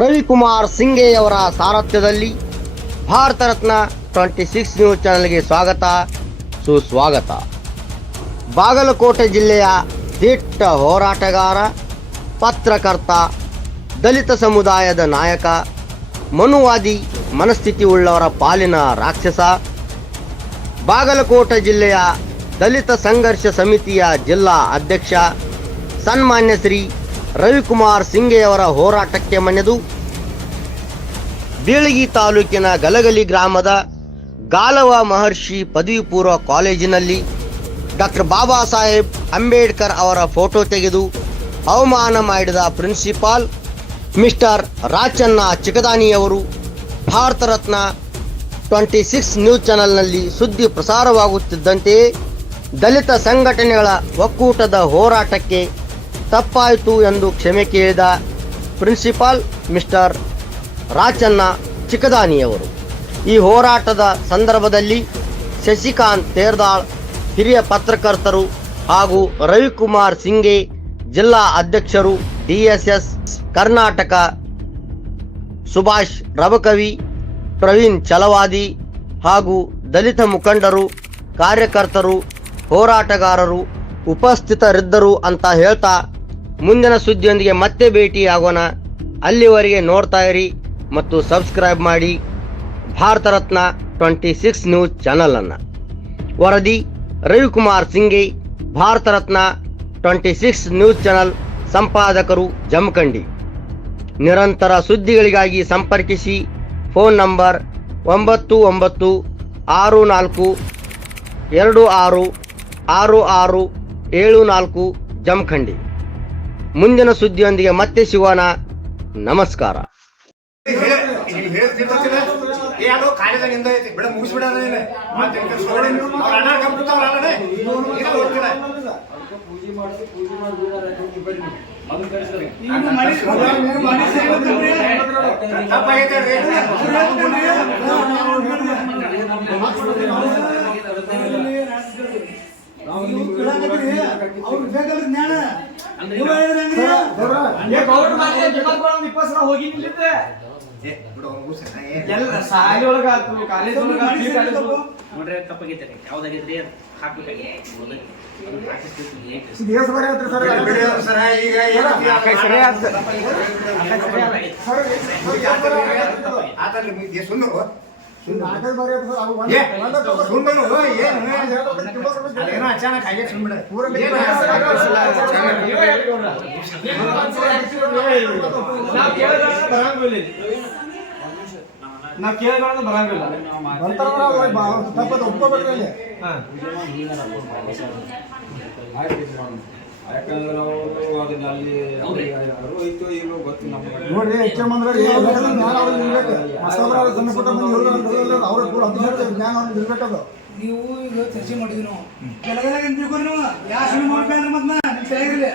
Ravikumar ಸಿಂಘೆಯವರ ಸಾರಥ್ಯದಲ್ಲಿ Bharat Ratna 26 news ಚಾನೆಲ್ಗೆ ಸ್ವಾಗತ ಸುಸ್ವಾಗತ. ಬಾಗಲಕೋಟೆ ಜಿಲ್ಲೆಯ ದಿಟ್ಟ ಹೋರಾಟಗಾರ, ಪತ್ರಕರ್ತ, ದಲಿತ ಸಮುದಾಯದ ನಾಯಕ, ಮನುವಾದಿ ಮನಸ್ಥಿತಿ ಉಳ್ಳವರ ಪಾಲಿನ ರಾಕ್ಷಸ, ಬಾಗಲಕೋಟೆ ಜಿಲ್ಲೆಯ ದಲಿತ ಸಂಘರ್ಷ ಸಮಿತಿಯ ಜಿಲ್ಲಾ ಅಧ್ಯಕ್ಷ ಸನ್ಮಾನ್ಯ ಶ್ರೀ ರವಿಕುಮಾರ್ ಸಿಂಘೆಯವರ ಹೋರಾಟಕ್ಕೆ ಮಣಿದು ಬೀಳಗಿ ತಾಲೂಕಿನ ಗಲಗಲಿ ಗ್ರಾಮದ ಗಾಲವ ಮಹರ್ಷಿ ಪದವಿ ಪೂರ್ವ ಕಾಲೇಜಿನಲ್ಲಿ ಡಾಕ್ಟರ್ ಬಾಬಾ ಸಾಹೇಬ್ ಅಂಬೇಡ್ಕರ್ ಅವರ ಫೋಟೋ ತೆಗೆದು ಅವಮಾನ ಮಾಡಿದ principal mister ರಾಚಣ್ಣ ಚಿಕದಾನಿಯವರು Bharat Ratna 26 news ಚಾನೆಲ್ನಲ್ಲಿ ಸುದ್ದಿ ಪ್ರಸಾರವಾಗುತ್ತಿದ್ದಂತೆಯೇ ದಲಿತ ಸಂಘಟನೆಗಳ ಒಕ್ಕೂಟದ ಹೋರಾಟಕ್ಕೆ ತಪ್ಪಾಯಿತು ಎಂದು ಕ್ಷಮೆ ಕೇಳಿದ ಪ್ರಿನ್ಸಿಪಾಲ್ ಮಿಸ್ಟರ್ ರಾಚಣ್ಣ ಚಿಕದಾನಿಯವರು ಈ ಹೋರಾಟದ ಸಂದರ್ಭದಲ್ಲಿ ಶಶಿಕಾಂತ್ ತೇರ್ದಾಳ್ ಹಿರಿಯ ಪತ್ರಕರ್ತರು ಹಾಗೂ ರವಿಕುಮಾರ್ ಸಿಂಘೆ ಜಿಲ್ಲಾ ಅಧ್ಯಕ್ಷರು, DSS ಕರ್ನಾಟಕ ಸುಭಾಷ್ ರಬಕವಿ, ಪ್ರವೀಣ್ ಚಲವಾದಿ ಹಾಗೂ ದಲಿತ ಮುಖಂಡರು, ಕಾರ್ಯಕರ್ತರು, ಹೋರಾಟಗಾರರು ಉಪಸ್ಥಿತರಿದ್ದರು ಅಂತ ಹೇಳ್ತಾ ಮುಂದಿನ ಸುದ್ದಿಯೊಂದಿಗೆ ಮತ್ತೆ ಭೇಟಿಯಾಗೋಣ. ಅಲ್ಲಿವರೆಗೆ ನೋಡ್ತಾ ಇರಿ ಮತ್ತು ಸಬ್ಸ್ಕ್ರೈಬ್ ಮಾಡಿ ಭಾರತ ರತ್ನ 26 ನ್ಯೂಸ್ ಚಾನಲನ್ನು. ವರದಿ ರವಿಕುಮಾರ್ ಸಿಂಘೆ, ಭಾರತ ರತ್ನ 26 ನ್ಯೂಸ್ ಚಾನಲ್ ಸಂಪಾದಕರು, ಜಮಖಂಡಿ. ನಿರಂತರ ಸುದ್ದಿಗಳಿಗಾಗಿ ಸಂಪರ್ಕಿಸಿ. Phone number 9964266674 Jamkhandi. ಮುಂದಿನ ಸುದ್ದಿಯೊಂದಿಗೆ ಮತ್ತೆ ಸಿಗೋಣ. ನಮಸ್ಕಾರ. ನೋಡ್ರಿ ತಪ್ಪಾಗೈತೆ ಯಾವ್ದಾಗೈತ್ರಿ ಅಚಾನಕ್ ಹಾಗೆ ಸುಂಬಿಡ ನಾವು ಕೇಳಿದ್ರೆ ಬರಂಗಿಲ್ಲ ಒಪ್ಕೋಬೇಕ್ರಲ್ಲಿ. ಯಾಕಂದ್ರೆ ನಾವು ಅದನ್ನ ಅಲ್ಲಿ ಹೋಯ್ತು ಇಲ್ಲೋ ಗೊತ್ತು ನಮ್ಗೆ ನೋಡ್ರಿ. ಹೆಚ್ಚು ಮಂದಿ ಜ್ಞಾನ ಅವ್ರಿಗೆ ಇರ್ಬೇಕು. ಸಣ್ಣ ಪುಟ್ಟ ಮಂದಿ ಅವ್ರ ಜ್ಞಾನ ಅವ್ರಿಗೆ ಇರ್ಬೇಕದು. ನೀವು ಈಗ ಚರ್ಚೆ ಮಾಡಿದ್ವಿ ನಾವು ಕೆಲವೆಲ್ಲ ತಿಳ್ಕೊಂಡು ನೀವು ಯಾವ ಸುಳ್ಳು ಮಾಡ್ಬೇಡ್ರಿ ಮತ್ ನಿಮ್ ಸರಿಯಾಗಿರ್ಲಿ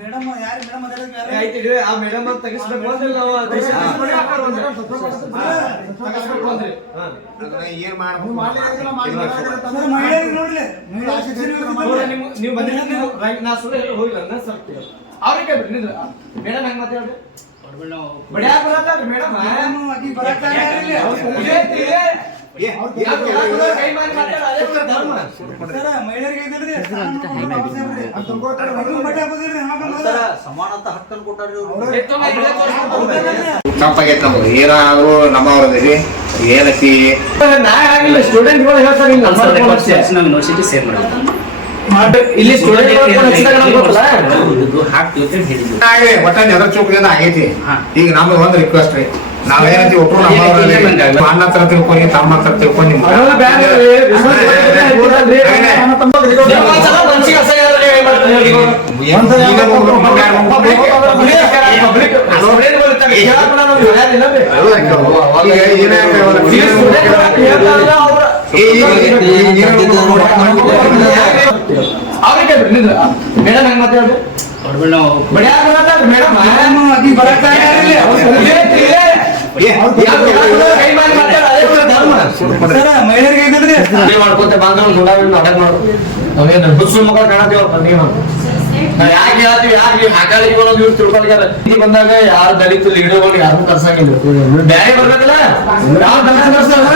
ಮೇಡಮ್ ಯಾರು ಆ ಮೇಡಮ್ ತೆಗಿಸ್ಬೇಕು ಅಂದ್ರೆ ನಾವು ನೀವು ಬಂದಿಲ್ಲ ನಾ ಸುಳ್ಳು ಹೋಗಿಲ್ಲ ಸರ್ ಅವ್ರಿಗೆ ಮೇಡಮ್ ಹೆಂಗ್ ಮಾತಾಡ್ರಿ ಬಡಿಯಾಕ ಬರತ್ತಾರ ಮೇಡಮ್ ಸಮಾನತಾ ಹಕ್ಕನ್ನು ಕೊಟ್ಟಾರ್ರಿ ತಪ್ಪಾಗೈತೆ ನಮ್ಗೆ. ಏನಾದ್ರು ನಮ್ಮವ್ರದ್ರಿ ಏನತಿ ಸ್ಟೂಡೆಂಟ್ಗಳು ಹೇಳ್ತಾರೆ ಯೂನಿವರ್ಸಿಟಿ ಸೇರ್ ಮಾಡೋದು ಇಲ್ಲಿ ಸ್ಟೂಡೆಂಟ್ ಒಟ್ಟ ಎದ್ರ ಚೌಕದಿಂದ ಆಗೈತಿ. ಈಗ ನಮ್ದು ಒಂದು ರಿಕ್ವೆಸ್ಟ್ ರೀ, ನಾವೇನಂತಿ ಒಟ್ಟರು ನಮ್ಮ ಅಣ್ಣ ಹತ್ರ ತಿಳ್ಕೊಂಡು ತಮ್ಮ ಹತ್ರ ತಿಳ್ಕೊಂಡು ಈಗ ಏನಾಯ್ತು ಇವಾಗ? ಅವ್ರಿಗೆ ನಿಂದ್ರ ಮೇಡಮ್ ಹೆಂಗ್ ಮಾತಾಡ್ರಿ ಹೊಡ್ಬಿಟ್ಟು ನಾವು ಬಡಿಯಾಕ ಬರತ್ತಾರ ಮೇಡಮ್ ಅದಿ ಬರತಾ ಕೈ ಮಾಡಿ ಮಾತಾಡ ಅದೇ ಧರ್ಮ ಮಹಿಳೆಯರಿಗೆ ಹೇಗಂದ್ರೆ ಮಾಡ್ಕೊತ ಬಂದ್ರೆ ಅಟಕ್ ಮಾಡು ನಾವೇನು ಬುಸ್ಸು ಮಕ್ಕಳು ಕಾಣತೀವಪ್ಪ ನೀವು ನಾವ್ ಯಾಕೆ ಹೇಳ್ತೀವಿ ಯಾಕೆ ಹಾಕಾಳಿ ಅನ್ನೋದು ಇವ್ರು ತಿಳ್ಕೊಳ್ತಾರೆ ಇಲ್ಲಿ ಬಂದಾಗ ಯಾರು ದಲಿತ ಲೀಡರ್ಗಳು ಯಾರು ಕರ್ಸಂಗಿಲ್ಲ ಬ್ಯಾರೆ ಬರ್ಬೇಕಲ್ಲ ಯಾವ ದಲಿತ ಕರ್ಸಲ್ಲ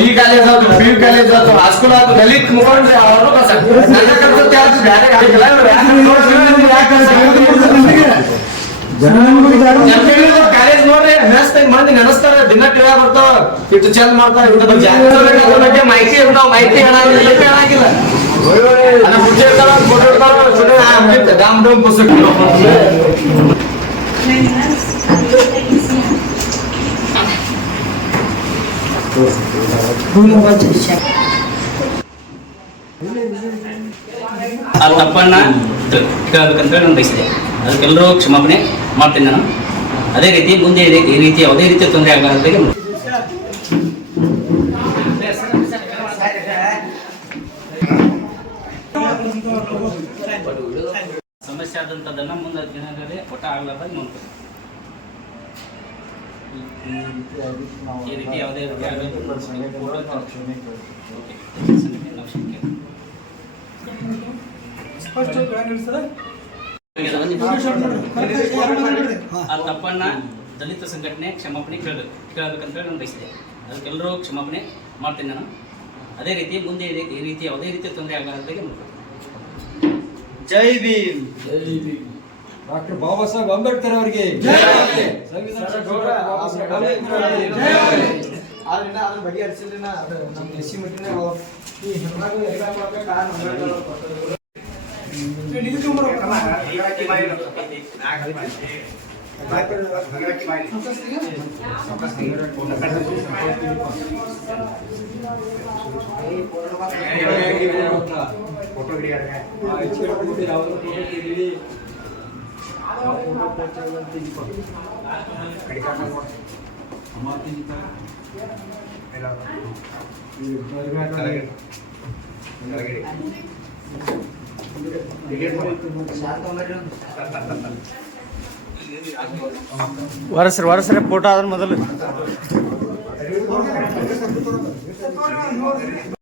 ಈ ಕಾಲೇಜ್ ಆಯ್ತು ಪಿ ಯು ಕಾಲೇಜ್ ಆಯ್ತು ಹೈಸ್ಕೂಲ್ ಆಯ್ತು ದಲಿತ ಮುಖಂಡ್ರೆ ಅವರು ಕರ್ಸ ಬ್ಯಾರೆ ಕಾಲೇಜ್ ನೋಡ್ರಿ ನೆನಸ್ತಾಗ ಮಂದಿ ನೆನಸ್ತಾರ ದಿನ ಟಿವಿ ಬರ್ತಾವ ಇಷ್ಟು ಚಂದ ಮಾಡ್ತಾರ ಇದ್ರ ಬಗ್ಗೆ ಮಾಹಿತಿ ಇರ್ತಾವ ಮಾಹಿತಿ ಹೇಳಾಗಿಲ್ಲ ಅಲ್ಲ ಮುಂಚೆ ಇರ್ತಾರ ಫೋಟೋ ಇರ್ತಾರ ಡಾಮ್ ಡೋಮ್ ಪುಸ್ತಕ ಆ ತಪ್ಪನ್ನ ಕೇಳಬೇಕಂತ ನಾನು ಬಯಸಿದೆ. ಅದಕ್ಕೆಲ್ಲರೂ ಕ್ಷಮಾಪಣೆ ಮಾಡ್ತೀನಿ ನಾನು. ಅದೇ ರೀತಿ ಮುಂದೆ ಈ ರೀತಿ ಯಾವುದೇ ರೀತಿಯ ತೊಂದರೆ ಆಗಲಾರ್ದಾಗೆ ಸಮಸ್ಯೆ ಆದಂಥದ್ದನ್ನು ಮುಂದೆ ದಿನಗಳಲ್ಲಿ ಒಟ್ಟ ಆಗಲಾರ್ದಾಗಿ ನೋಡ್ತೀವಿ. ಈ ರೀತಿ ಯಾವುದೇ ರೀತಿ ಆ ತಪ್ಪನ್ನ ದಲಿತ ಸಂಘಟನೆ ಕ್ಷಮಾಪಣೆ ಕೇಳಬೇಕಂತ ನಾನು ಬಯಸಿದೆ. ಅದಕ್ಕೆಲ್ಲರೂ ಕ್ಷಮಾಪಣೆ ಮಾಡ್ತೀನಿ ನಾನು. ಅದೇ ರೀತಿ ಮುಂದೆ ಈ ರೀತಿ ಯಾವುದೇ ರೀತಿಯ ತೊಂದರೆ ಆಗಲಾರ್ದಾಗೆ ನೋಡ್ತೀನಿ. ಜೈ ಭೀಮ್. ಡಾಕ್ಟರ್ ಬಾಬಾ ಸಾಹೇಬ್ ಅಂಬೇಡ್ಕರ್ ಅವರಿಗೆ ಆದ್ರಿಂದ ಅದನ್ನ ಬಗೆಹರಿಸಿದ್ರೆ ನಮ್ಮ ಎಸಿ ಮಟ್ಟಿನ ಈ ಹೆಣ್ಣಾಗ ಎಲ್ಲ ಮಾಡ್ಬೇಕು ಅಂಬೇಡ್ಕರ್ ಫೋಟೋ ಹಿಡಿಯಾರ ವರ್ಷ ಫೋಟೋ ಆದ್ರೆ ಮೊದಲು